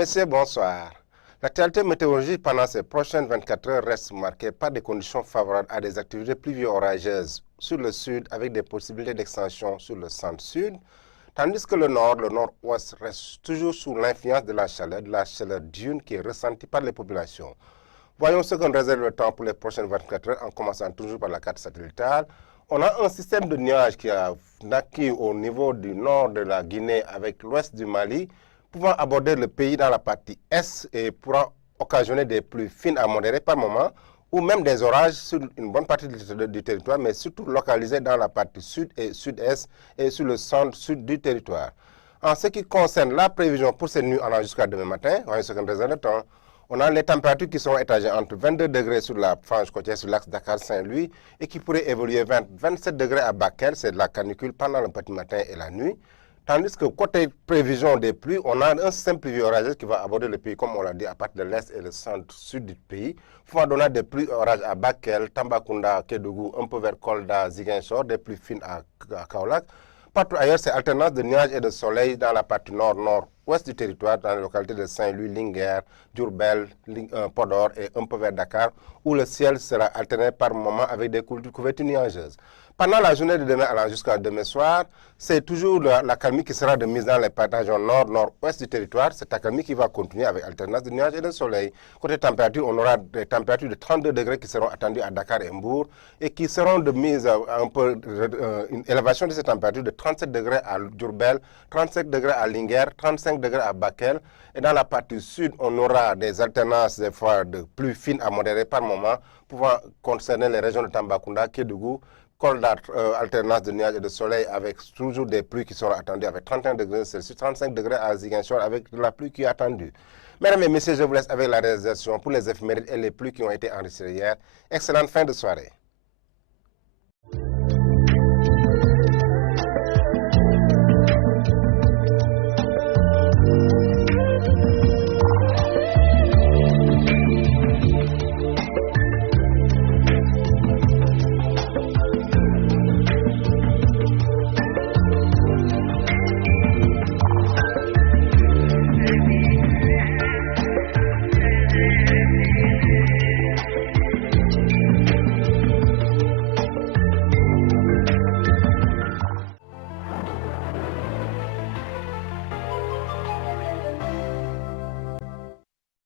Messieurs, bonsoir. L'actualité météorologique pendant ces prochaines 24 heures reste marquée par des conditions favorables à des activités pluvio-orageuses sur le sud avec des possibilités d'extension sur le centre-sud, tandis que le nord-ouest reste toujours sous l'influence de la chaleur diurne qui est ressentie par les populations. Voyons ce qu'on réserve le temps pour les prochaines 24 heures en commençant toujours par la carte satellitale. On a un système de nuages qui a naquit au niveau du nord de la Guinée avec l'ouest du Mali, pouvant aborder le pays dans la partie est et pourra occasionner des pluies fines à modérées par moment ou même des orages sur une bonne partie du territoire, mais surtout localisés dans la partie sud et sud-est et sur le centre-sud du territoire. En ce qui concerne la prévision pour cette nuit allant jusqu'à demain matin, voyons ce qu'on réserve le temps. On a les températures qui seront étagées entre 22 degrés sur la frange côtière sur l'axe Dakar-Saint-Louis et qui pourraient évoluer 27 degrés à Bakel, c'est de la canicule pendant le petit matin et la nuit. Tandis que côté prévision des pluies, on a un système pluvio-orageux qui va aborder le pays, comme on l'a dit, à partir de l'est et le centre-sud du pays. Il faut donner des pluies orages à Bakel, Tambacounda, Kédougou, un peu vers Kolda, Ziguinchor, des pluies fines à Kaolack. Partout ailleurs, c'est alternance de nuages et de soleil dans la partie nord-nord-ouest du territoire, dans les localités de Saint-Louis, Linguère, Diourbel, Podor et un peu vers Dakar, où le ciel sera alterné par moments avec des couvertures nuageuses. Pendant la journée de demain allant jusqu'à demain soir, c'est toujours la calmie qui sera de mise dans les partages nord-nord-ouest du territoire. C'est la calmie qui va continuer avec alternance de nuages et de soleil. Côté température, on aura des températures de 32 degrés qui seront attendues à Dakar et Mbour et qui seront de mise un peu une élévation de ces températures de 37 degrés à Diourbel, 37 degrés à Linguère, 35 degrés à Bakel. Et dans la partie sud, on aura des alternances des fois de pluies fines à modérées par moment, pouvant concerner les régions de Tambacounda, Kédougou, Kolda, alternance de nuages et de soleil avec toujours des pluies qui seront attendues avec 31 degrés Celsius, 35 degrés à Ziguinchor avec de la pluie qui est attendue. Mesdames et messieurs, je vous laisse avec la réalisation pour les éphémérides et les pluies qui ont été enregistrées hier. Excellente fin de soirée.